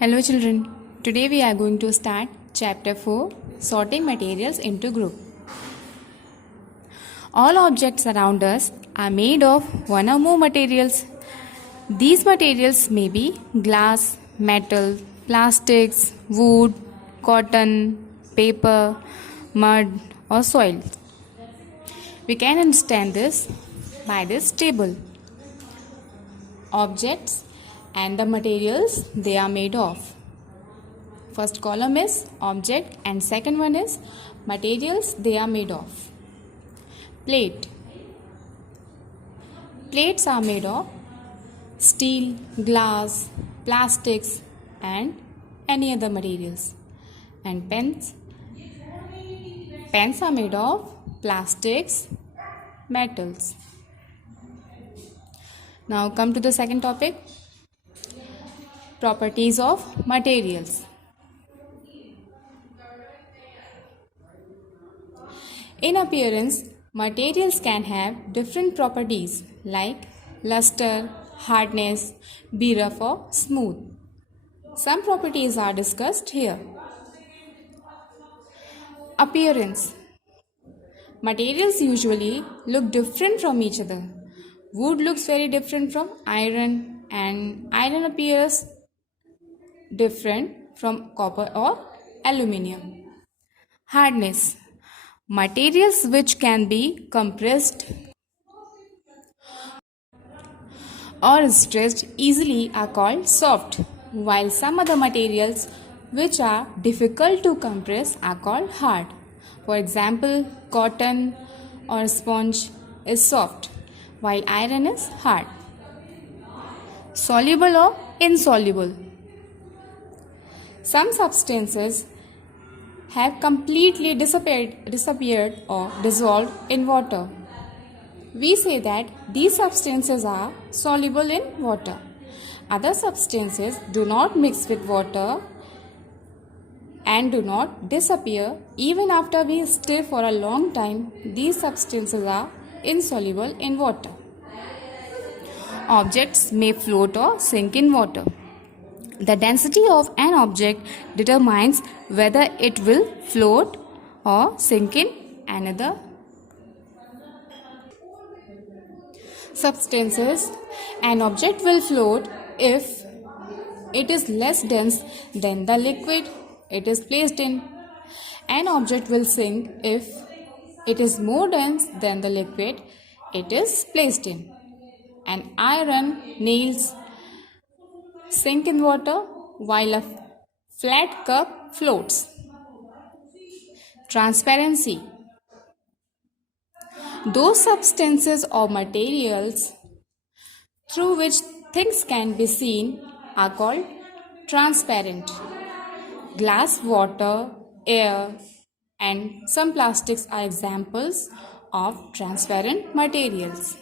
Hello children, today we are going to start chapter 4 sorting materials into group. All objects around us are made of one or more materials. These materials may be glass, metal, plastics, wood, cotton, paper, mud or soil. We can understand this by this table. Objects and the materials they are made of. First column is object and second one is materials they are made of. Plate. Plates are made of steel, glass, plastics and any other materials. And pens. Pens are made of plastics, metals. Now come to the second topic. Properties of materials. In appearance, materials can have different properties like luster, hardness, be rough or smooth. Some properties are discussed here. Appearance. Materials usually look different from each other. Wood looks very different from iron and iron appears different from copper or aluminium. Hardness. Materials which can be compressed or stretched easily are called soft, while some other materials which are difficult to compress are called hard. For example, cotton or sponge is soft, while iron is hard. Soluble or insoluble. Some substances have completely disappeared or dissolved in water. We say that these substances are soluble in water. Other substances do not mix with water and do not disappear even after we stir for a long time. These substances are insoluble in water. Objects may float or sink in water. The density of an object determines whether it will float or sink in another substances. An object will float if it is less dense than the liquid it is placed in. An object will sink if it is more dense than the liquid it is placed in. An iron nails sink in water while a flat cup floats. Transparency. Those substances or materials through which things can be seen are called transparent. Glass, water, air, and some plastics are examples of transparent materials.